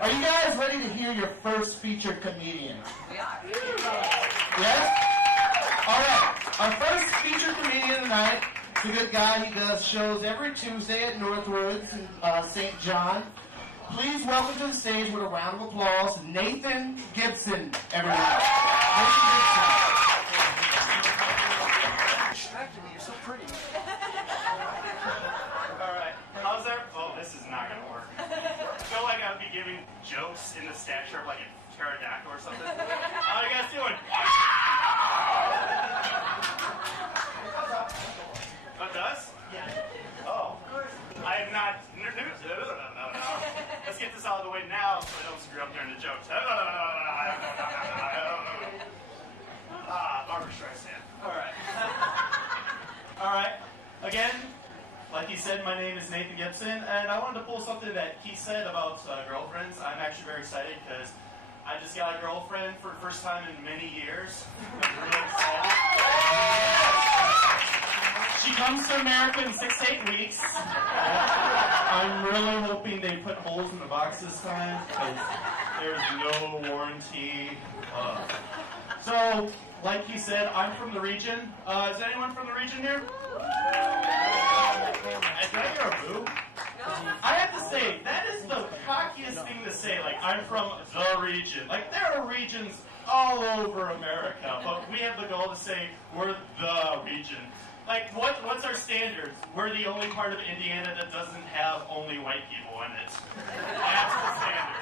Are you guys ready to hear your first featured comedian? We are. Yes? All right. Our first featured comedian tonight is a good guy. He does shows every Tuesday at Northwoods in St. John. Please welcome to the stage with a round of applause, Nathyn Gibson, everyone. Nathyn Gibson. Distracted me. You're so pretty. All right. How's that? Oh, this is not gonna work. I feel like I would be giving jokes in the stature of like a pterodactyl or something. How are you guys doing? Oh, it does? Yeah. Oh. I am not. No. Let's get this out of the way now so I don't screw up during the jokes. Barbara Streisand. All right. All right. Again, like he said, my name is Nathyn Gibson, and I wanted to pull something that he said about girlfriends. I'm actually very excited because I just got a girlfriend for the first time in many years. I'm really excited. She comes to America in 6 to 8 weeks. I'm really hoping they put holes in the box this time because there's no warranty. So, like he said, I'm from the region. Is anyone from the region here? Did I hear a boo? I have to say, that is the cockiest thing to say. Like, I'm from the region. Like, there are regions all over America, but we have the goal to say we're the region. Like, what's our standards? We're the only part of Indiana that doesn't have only white people in it. That's the standard.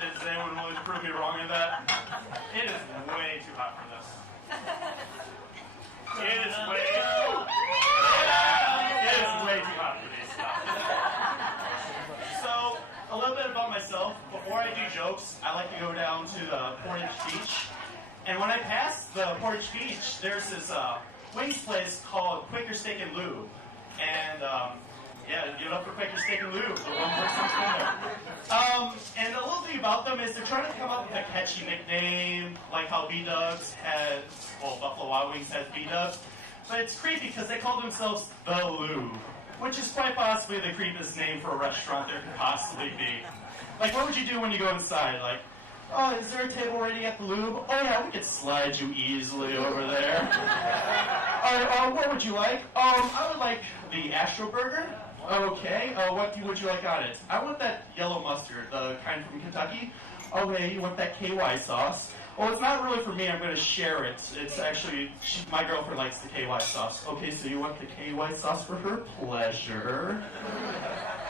Is anyone willing to prove me wrong in that? It is way too hot for this. It is way too hot for this stuff. So, a little bit about myself. Before I do jokes, I like to go down to the Portage Beach. And when I pass the Portage Beach, there's this wings place called Quaker Steak and Lube. And yeah, give it up for Quaker Steak and Lube, the one person's in there. And a little thing about them is they're trying to come up with a catchy nickname, like how B-Dubs has, well, Buffalo Wild Wings has B-Dubs. But it's creepy because they call themselves The Lube, which is quite possibly the creepiest name for a restaurant there could possibly be. Like, what would you do when you go inside? Like, oh, is there a table ready at the Lube? Oh yeah, we could slide you easily over there. Or, what would you like? I would like the Astro Burger. Okay, what would you like on it? I want that yellow mustard, the kind from Kentucky. Okay, you want that KY sauce? Well, it's not really for me, I'm going to share it. It's actually, my girlfriend likes the KY sauce. Okay, so you want the KY sauce for her pleasure.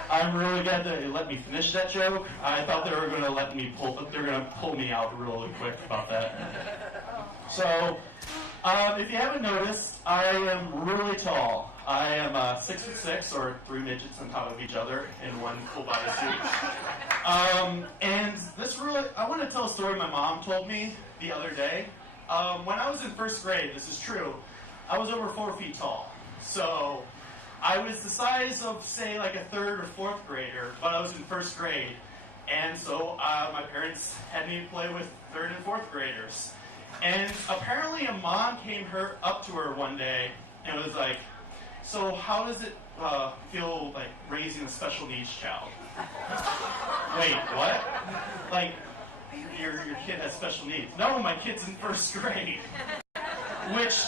I'm really glad that they let me finish that joke. I thought they were going to they're going to pull me out really quick about that. So, if you haven't noticed, I am really tall. I am 6'6", or 3 midgets on top of each other in one full bodysuit. And this really, I want to tell a story my mom told me the other day. When I was in first grade, this is true, I was over 4 feet tall. So, I was the size of, say, like a 3rd or 4th grader, but I was in first grade. And so my parents had me play with 3rd and 4th graders. And apparently a mom came up to her one day and was like, so how does it feel like raising a special needs child? Wait, what? Like, your kid has special needs? No, my kid's in first grade. Which,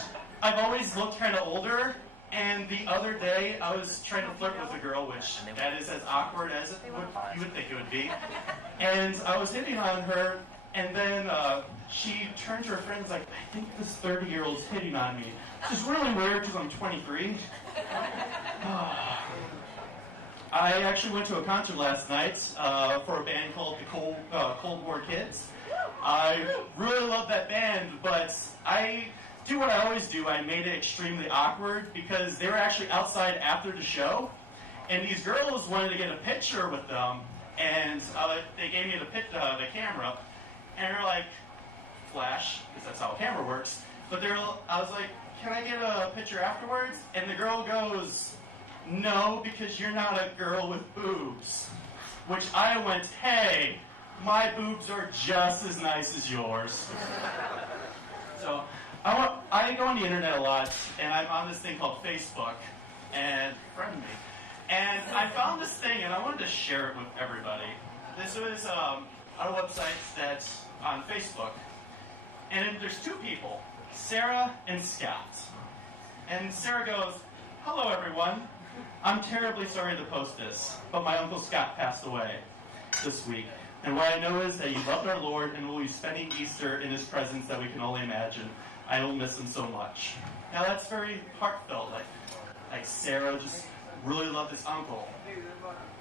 I've always looked kind of older. And the other day, I was trying to flirt with a girl, which that is as awkward as you would think it would be. And I was hitting on her, and then she turned to her friends like, I think this 30-year-old's hitting on me. Which is really weird because I'm 23. I actually went to a concert last night for a band called the Cold War Kids. I really love that band, but I do what I always do. I made it extremely awkward because they were actually outside after the show, and these girls wanted to get a picture with them, and they gave me the camera, and they're like, flash, because that's how a camera works. But I was like, can I get a picture afterwards? And the girl goes, no, because you're not a girl with boobs. Which I went, hey, my boobs are just as nice as yours. So I go on the internet a lot, and I'm on this thing called Facebook, and friend me. And I found this thing, and I wanted to share it with everybody. so there's a website that's on Facebook, and then there's two people, Sarah and Scott. And Sarah goes, "Hello everyone, I'm terribly sorry to post this, but my Uncle Scott passed away this week. And what I know is that he loved our Lord and will be spending Easter in his presence that we can only imagine. I will miss him so much." Now that's very heartfelt, like Sarah just really loved his uncle.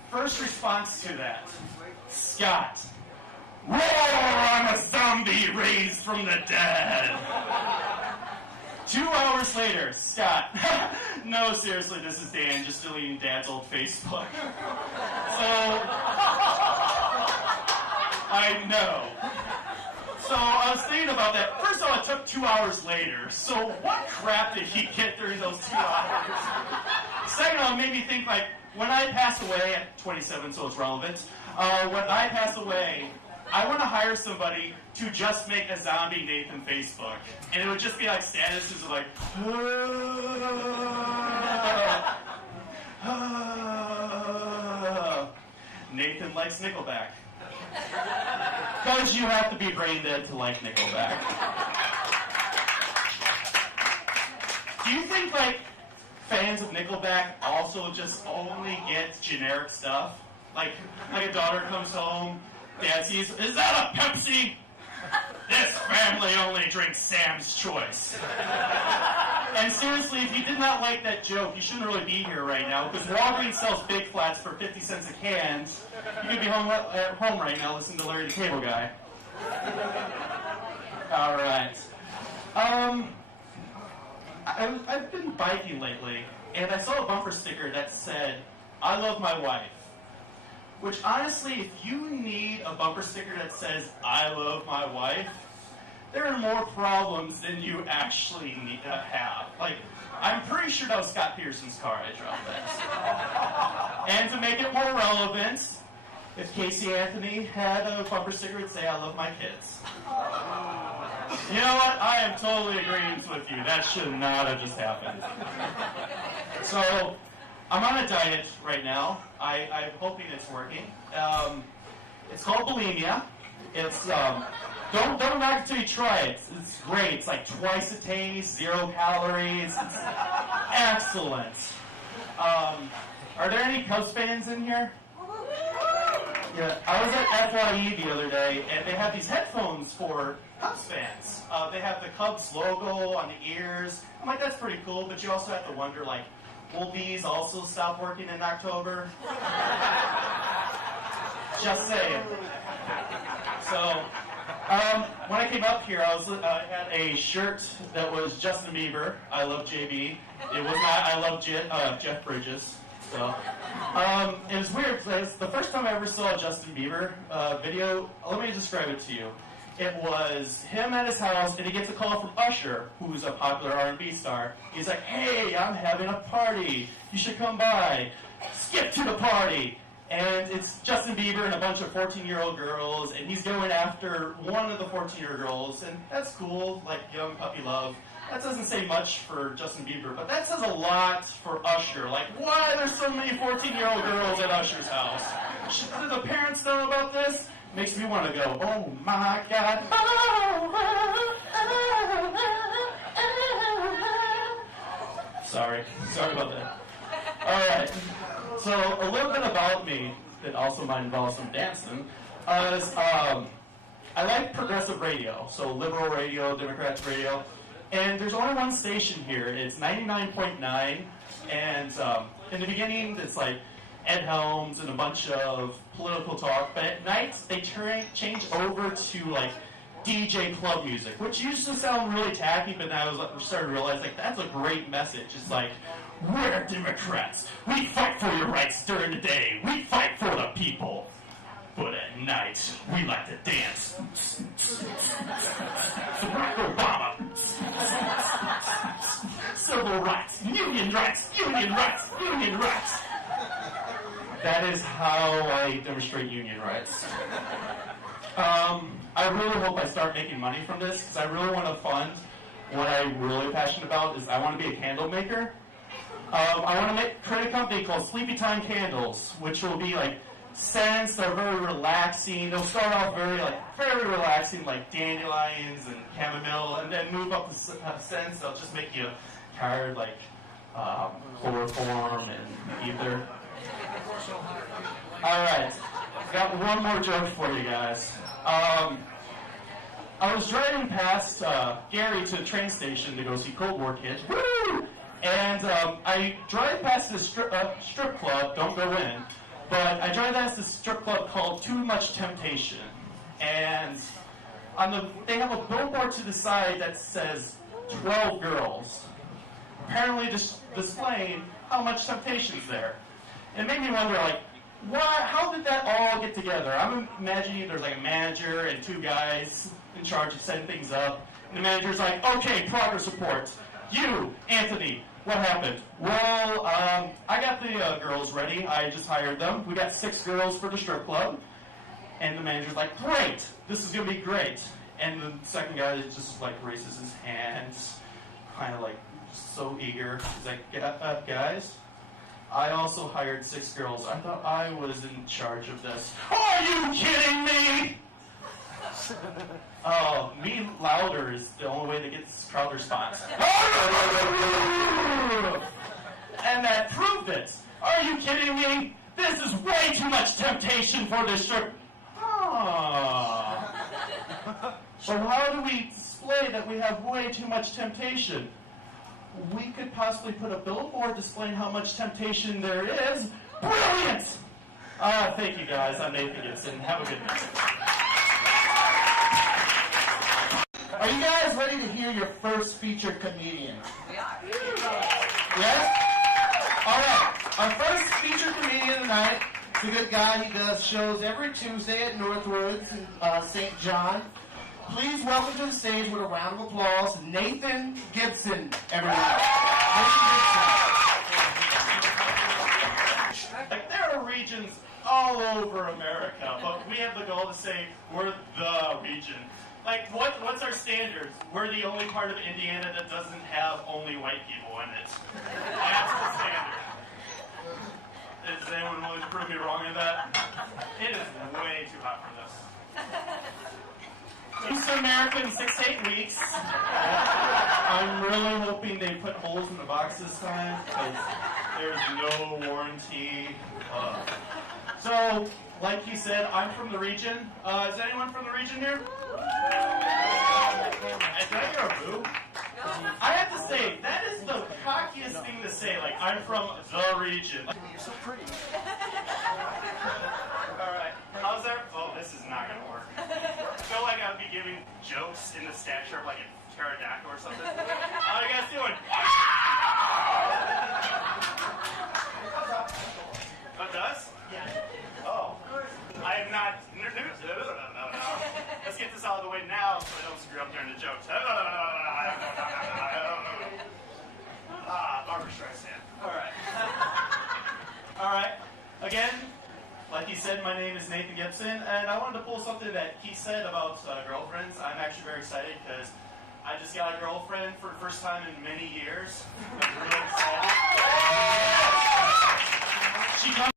First response to that, Scott, "Roar, I'm a zombie raised from the dead." 2 hours later, Scott, "No, seriously, this is Dan, just deleting Dad's old Facebook." So, I know. So I was thinking about that. First of all, it took 2 hours later. So what crap did he get during those 2 hours? Second of all, it made me think, like, when I pass away at 27, so it's relevant, when I pass away, I want to hire somebody to just make a zombie Nathyn Facebook. And it would just be like statuses of like, Nathyn likes Nickelback. Because you have to be brain dead to like Nickelback. Do you think, like, fans of Nickelback also just only get generic stuff? Like a daughter comes home, dad sees, "Is that a Pepsi? This family only drinks Sam's Choice." And seriously, if you did not like that joke, you shouldn't really be here right now, because Walgreens sells Big Flats for 50 cents a can. You could be at home right now listening to Larry the Cable Guy. All right. I've been biking lately, and I saw a bumper sticker that said, "I love my wife." Which, honestly, if you need a bumper sticker that says, "I love my wife," there are more problems than you actually need to have. Like, I'm pretty sure that was Scott Peterson's car I dropped that. And to make it more relevant, if Casey Anthony had a bumper sticker that would say, "I love my kids." You know what? I am totally agreeing with you. That should not have just happened. So, I'm on a diet right now. I'm hoping it's working. It's called bulimia. It's don't knock it till you try it. It's great. It's like twice a day, 0 calories. It's excellent. Are there any Cubs fans in here? Yeah, I was at FYE the other day, and they have these headphones for Cubs fans. They have the Cubs logo on the ears. I'm like, that's pretty cool, but you also have to wonder, like, will these also stop working in October? Just saying. So, when I came up here, I had a shirt that was Justin Bieber, "I love JB." It was not "I love Jeff Bridges." So, it was weird because the first time I ever saw a Justin Bieber video, let me describe it to you. It was him at his house, and he gets a call from Usher, who's a popular R&B star. He's like, "Hey, I'm having a party. You should come by. Skip to the party." And it's Justin Bieber and a bunch of 14-year-old girls, and he's going after one of the 14-year-old girls, and that's cool, like young puppy love. That doesn't say much for Justin Bieber, but that says a lot for Usher. Like, why are there so many 14-year-old girls at Usher's house? Do the parents know about this? Makes me want to go, "Oh my God." Sorry about that. All right. So a little bit about me that also might involve some dancing is I like progressive radio, so liberal radio, Democrats radio, and there's only one station here. It's 99.9, and in the beginning it's like Ed Helms and a bunch of political talk, but at night they change over to like DJ club music, which used to sound really tacky, but now I was starting to realize like that's a great message. It's like, "We're Democrats. We fight for your rights during the day. We fight for the people. But at night, we like to dance. Barack Obama. Civil rights. Union rights. Union rights. Union rights." That is how I demonstrate union rights. I really hope I start making money from this, because I really want to fund what I'm really passionate about is I want to be a candle maker. I want to create a company called Sleepy Time Candles, which will be like scents are very relaxing. They'll start off very relaxing, like dandelions and chamomile, and then move up the scents. They'll just make you tired, like chloroform and ether. All right, got one more joke for you guys. I was driving past Gary to the train station to go see Cold War Kids. Woo! And I drive past this strip club, don't go in, but I drive past this strip club called Too Much Temptation. And they have a billboard to the side that says 12 girls, apparently displaying how much temptation's there. It made me wonder, like, how did that all get together? I'm imagining there's like a manager and two guys in charge of setting things up. And the manager's like, okay, progress report. You, Anthony, what happened? Well, I got the girls ready. I just hired them. We got 6 girls for the strip club. And the manager's like, great, this is going to be great. And the second guy just like raises his hands, kind of like so eager. He's like, guys, I also hired 6 girls. I thought I was in charge of this. Are you kidding me? Oh, me louder is the only way to get this crowd response. And that proved it. Are you kidding me? This is way too much temptation for this strip. So how do we display that we have way too much temptation? We could possibly put a billboard displaying how much temptation there is. Brilliant! Thank you guys. I'm Nathyn Gibson. Have a good night. Are you guys ready to hear your first featured comedian? We are. Yes? All right. Our first featured comedian tonight is a good guy. He does shows every Tuesday at Northwoods in St. John. Please welcome to the stage with a round of applause, Nathyn Gibson, everyone. Like, there are regions all over America, but we have the goal to say we're the region. Like, what's our standards? We're the only part of Indiana that doesn't have only white people in it. That's the standard. Is anyone willing to prove me wrong in that? It is way too hot for this. Eastern America in 6 to 8 weeks. I'm really hoping they put holes in the box this time, because there's no warranty. So, like you said, I'm from the region. Is anyone from the region here? Did I hear a boo? I have to say, that is the cockiest thing to say, like, I'm from the region. You're so pretty. Alright, how's that? Oh, this is not gonna work. I feel like I'd be giving jokes in the stature of like a pterodactyl or something. How are you guys doing? Oh, it does? Yeah. Oh. I am not. No. Let's get this out of the way now so I don't screw up during the jokes. Barbara Streisand. Alright. Alright. Again, like he said, my name is Nathyn Gibson, and I wanted to pull something that he said about girlfriends. I'm actually very excited because I just got a girlfriend for the first time in many years. I'm really excited. She comes